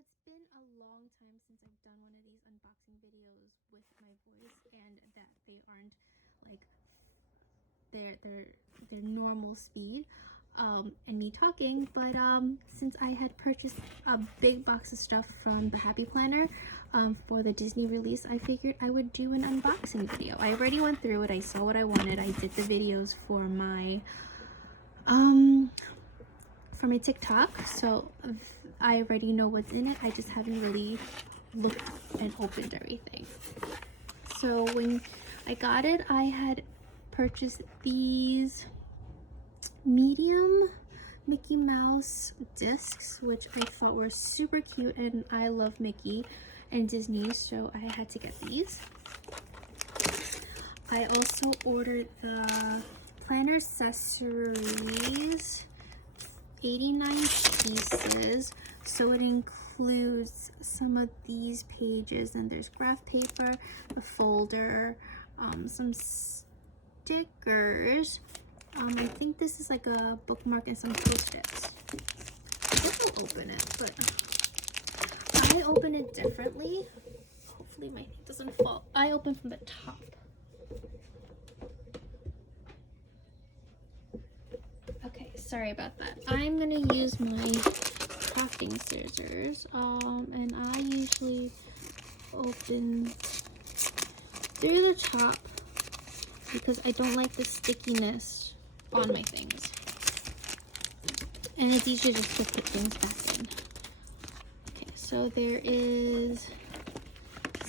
it's been a long time since I've done one of these unboxing videos with my voice, and that they aren't like their normal speed and me talking. But since I had purchased a big box of stuff from the Happy Planner for the Disney release, I figured I would do an unboxing video. I already went through it. I saw what I wanted. I did the videos for my TikTok, so I already know what's in it. I just haven't really looked and opened everything. So when I got it, I had purchased these medium Mickey Mouse discs, which I thought were super cute, and I love Mickey and Disney, so I had to get these. I also ordered the planner accessories, 89 pieces, so it includes some of these pages, and there's graph paper, a folder, some stickers. I think this is like a bookmark and some post-its. I guess I'll open it, but I open it differently. Hopefully my thing doesn't fall. I open from the top. Okay, sorry about that. I'm gonna use my crafting scissors, and I usually open through the top because I don't like the stickiness on my things, and it's easier just to put things back in. Okay, so there is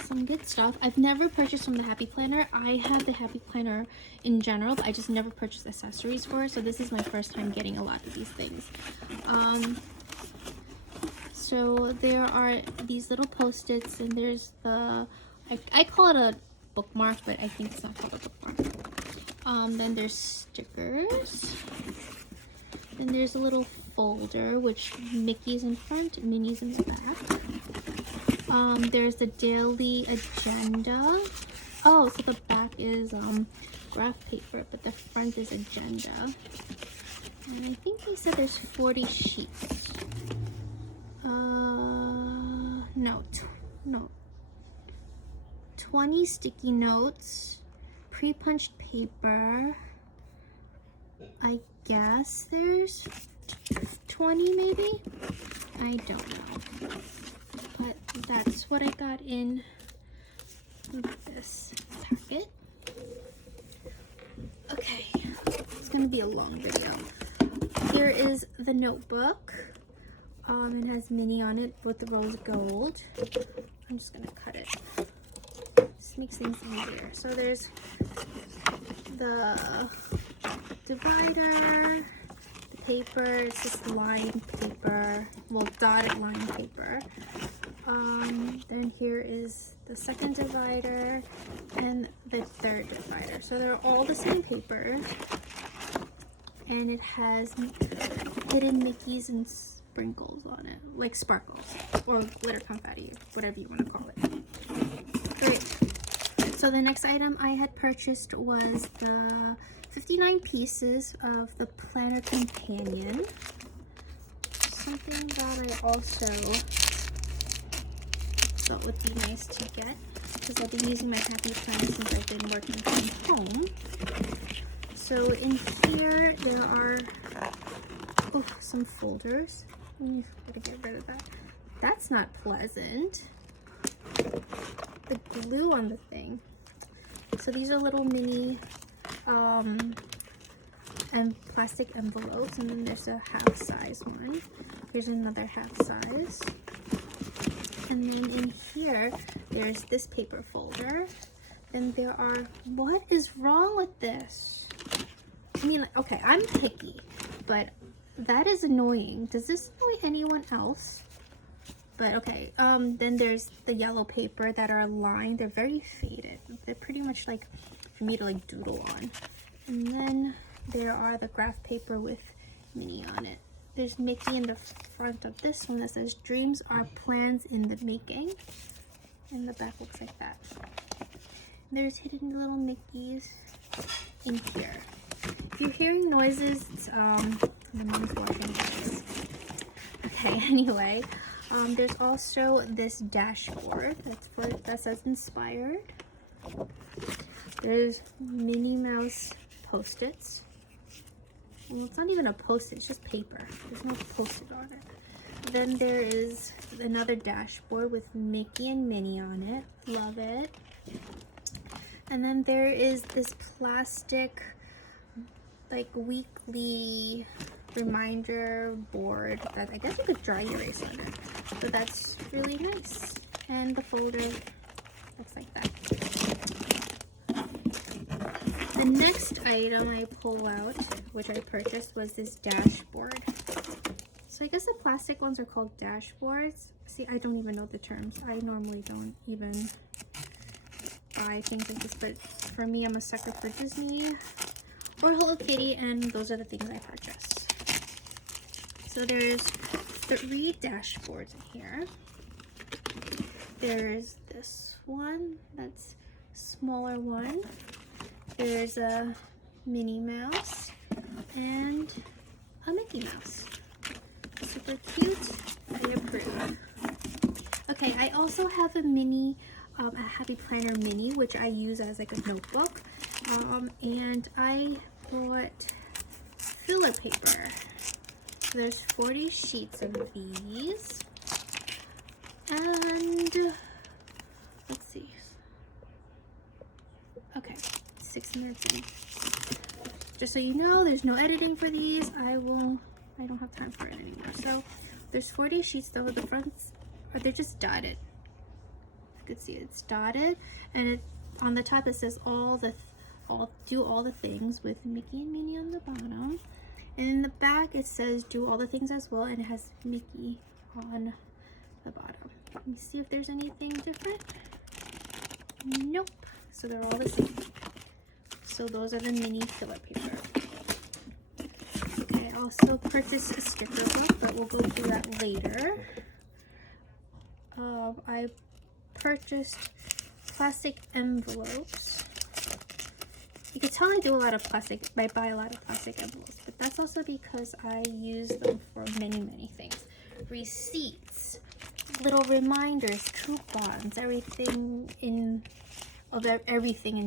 some good stuff. I've never purchased from the Happy Planner. I have the Happy Planner in general, but I just never purchased accessories for it, so this is my first time getting a lot of these things. So there are these little post-its, and there's the, I call it a bookmark, but I think it's not called a bookmark. Then there's stickers. Then there's a little folder, which Mickey's in front, Minnie's in the back. There's the daily agenda. Oh, so the back is graph paper, but the front is agenda. And I think they said there's 40 sheets. No. 20 sticky notes, pre-punched paper. I guess there's 20 maybe? I don't know. But that's what I got in this packet. Okay, it's gonna be a long video. Here is the notebook. It has Minnie on it with the rose gold. I'm just gonna cut it. Just makes things easier. So there's the divider, the paper, it's just lined paper, well, dotted line paper. Then here is the second divider and the third divider. So they're all the same paper, and it has hidden Mickeys and sprinkles on it, like sparkles or glitter confetti, whatever you want to call it. Great. So the next item I had purchased was the 59 pieces of the Planner Companion. Something that I also thought would be nice to get, because I've been using my Happy Planner since I've been working from home. So in here there are some folders. I'm gonna get rid of that. That's not pleasant. The glue on the thing. So these are little mini and plastic envelopes, and then there's a half size one. Here's another half size. And then in here, there's this paper folder. Then there are, what is wrong with this? I mean, okay, I'm picky, but that is annoying. Does this annoy anyone else? But okay, then there's the yellow paper that are lined. They're very faded. They're pretty much like for me to like doodle on. And then there are the graph paper with Minnie on it. There's Mickey in the front of this one that says dreams are plans in the making. And the back looks like that. There's hidden little Mickeys in here. If you're hearing noises, it's my mom's washing dishes. Okay, anyway, There's also this dashboard that says inspired. There's Minnie Mouse Post-its. Well, it's not even a post-it, it's just paper. There's no post-it on it. Then there is another dashboard with Mickey and Minnie on it. Love it. And then there is this plastic, like, weekly reminder board that I guess you could dry erase on it. So that's really nice. And the folder looks like that. The next item I pull out, which I purchased, was this dashboard. So I guess the plastic ones are called dashboards. See, I don't even know the terms. I normally don't even buy things like this, but for me, I'm a sucker for Disney or Hello Kitty, and those are the things I purchased. So there's 3 dashboards in here. There's this one, that's smaller one. There's a Minnie Mouse and a Mickey Mouse. Super cute. I approve. Okay, I also have a mini, a Happy Planner Mini, which I use as like a notebook. And I bought filler paper. So there's 40 sheets of these. And let's see. Okay, 6 minutes in. Just so you know, there's no editing for these. I don't have time for it anymore. So there's 40 sheets though. The fronts, they're just dotted. You can see it's dotted, and on the top it says do all the things with Mickey and Minnie on the bottom, and in the back it says do all the things as well, and it has Mickey on the bottom. Let me see if there's anything different. Nope. So they're all the same. So those are the mini filler paper. Okay, I also purchased a sticker book, but we'll go through that later. I purchased plastic envelopes. You can tell I do a lot of plastic, I buy a lot of plastic envelopes, but that's also because I use them for many things. Receipts, little reminders, coupons, everything in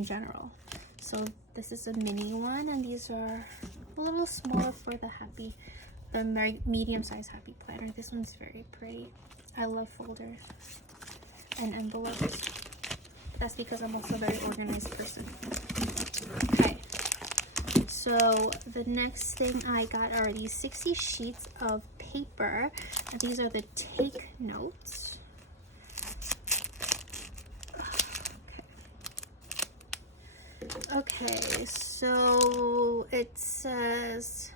general. So this is a mini one, and these are a little smaller for the medium-sized Happy Planner. This one's very pretty. I love folders and envelopes. That's because I'm also a very organized person. Okay, so the next thing I got are these 60 sheets of paper, and these are the take notes. Okay, so it says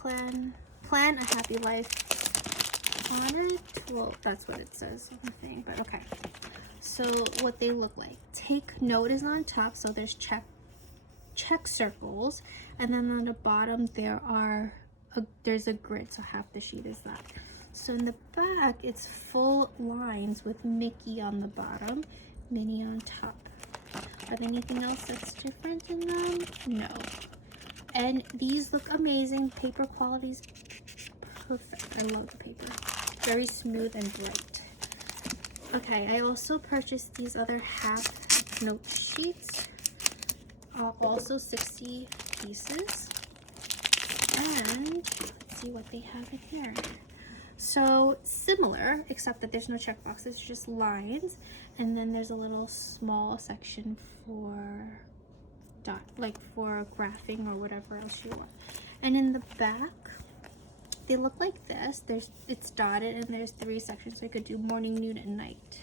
plan a happy life on it. Well, that's what it says on the thing, but okay. So what they look like. Take note is on top, so there's check circles, and then on the bottom there's a grid, so half the sheet is that. So in the back it's full lines with Mickey on the bottom, Minnie on top. Are there anything else that's different in them? No. And these look amazing. Paper quality's perfect. I love the paper. Very smooth and bright. Okay, I also purchased these other half note sheets. Also 60 pieces. And let's see what they have in here. So similar, except that there's no check boxes, just lines, and then there's a little small section for for graphing or whatever else you want. And in the back, they look like this. It's dotted, and there's 3 sections, so you could do morning, noon, and night,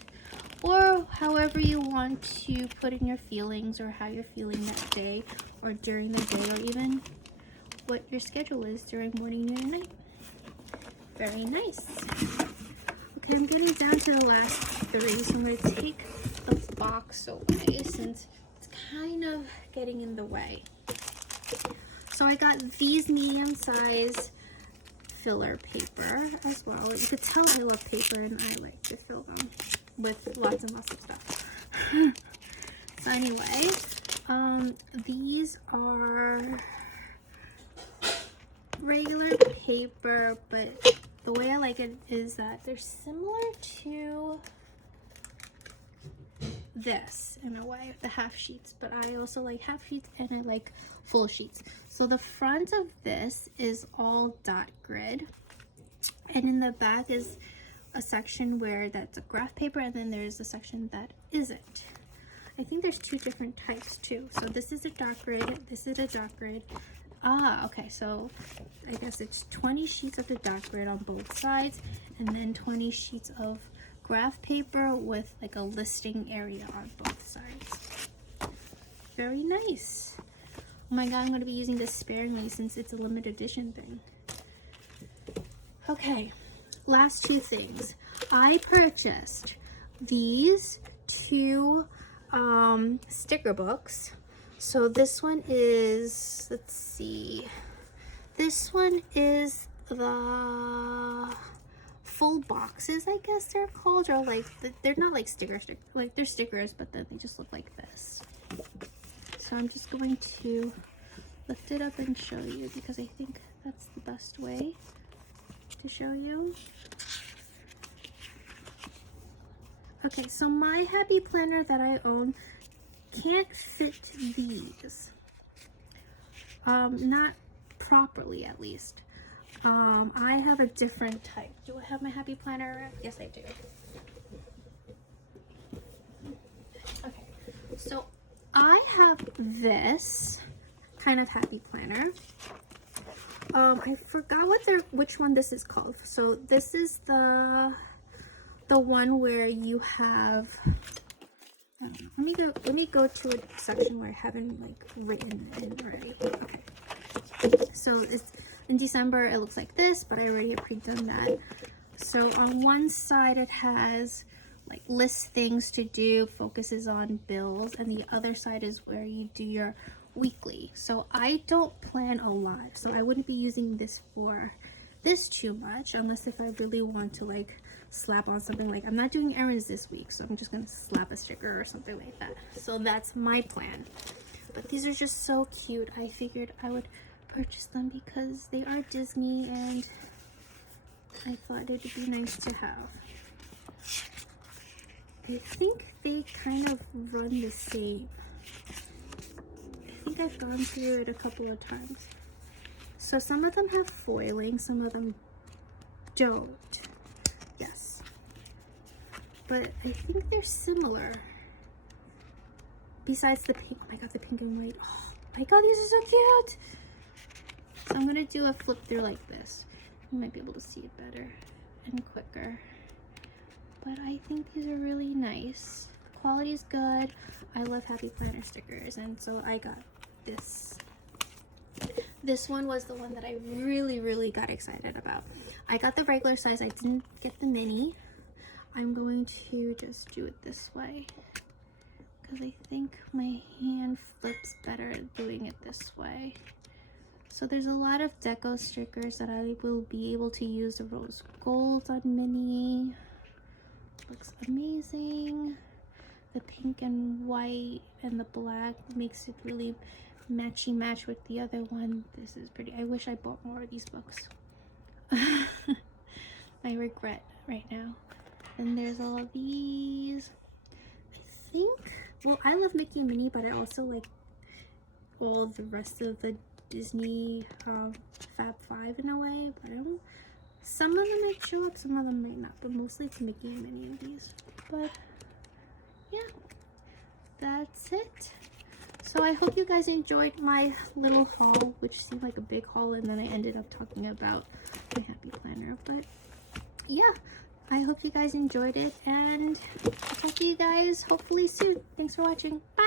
or however you want to put in your feelings or how you're feeling that day or during the day, or even what your schedule is during morning, noon, and night. Very nice. Okay, I'm getting down to the last 3, so I'm going to take the box away since it's kind of getting in the way. So I got these medium-sized filler paper as well. You could tell I love paper, and I like to fill them with lots and lots of stuff. So anyway, these are regular paper, but the way I like it is that they're similar to this in a way, the half sheets, but I also like half sheets and I like full sheets. So the front of this is all dot grid, and in the back is a section where that's a graph paper, and then there's a section that isn't. I think there's two different types too. So this is a dot grid, this is a dot grid. Ah, okay, so I guess it's 20 sheets of the dot grid on both sides, and then 20 sheets of graph paper with like a listing area on both sides. Very nice. Oh my god, I'm going to be using this sparingly since it's a limited edition thing. Okay, last two things. I purchased these two sticker books. So this one is, let's see, this one is the full boxes, I guess they're called, or like they're not like stickers, like they're stickers, but then they just look like this. So I'm just going to lift it up and show you because I think that's the best way to show you. Okay, so my Happy Planner that I own can't fit these, not properly at least. I have a different type. Do I have my Happy Planner? Yes, I do. Okay, so I have this kind of Happy Planner. I forgot which one this is called. So this is the one where you have, I don't know, let me go to a section where I haven't like written in already. Okay. So it's in December, it looks like this, but I already have pre-done that. So on one side it has like lists things to do, focuses on bills, and the other side is where you do your weekly. So I don't plan a lot, so I wouldn't be using this for this too much unless if I really want to like slap on something, like I'm not doing errands this week, so I'm just gonna slap a sticker or something like that. So that's my plan. But these are just so cute. I figured I would purchase them because they are Disney and I thought it'd be nice to have. I think they kind of run the same. I think I've gone through it a couple of times. So some of them have foiling, some of them don't. Yes. But I think they're similar. Besides the pink. Oh my god, the pink and white. Oh my god, these are so cute! So I'm gonna do a flip through like this. You might be able to see it better and quicker. But I think these are really nice. The quality is good. I love Happy Planner stickers, and so I got this. This one was the one that I really got excited about. I got the regular size. I didn't get the mini. I'm going to just do it this way because I think my hand flips better doing it this way. So there's a lot of deco stickers that I will be able to use. The rose gold on mini looks amazing. The pink and white and the black makes it really matchy match with the other one. This is pretty. I wish I bought more of these books. I regret right now. And there's all of these. I think, well, I love Mickey and Minnie, but I also like all the rest of the Disney Fab Five in a way. But I don't, some of them might show up, some of them might not, but mostly it's Mickey and Minnie of these. But yeah, that's it. So I hope you guys enjoyed my little haul, which seemed like a big haul, and then I ended up talking about my Happy Planner. But yeah, I hope you guys enjoyed it, and I'll talk to you guys hopefully soon. Thanks for watching. Bye!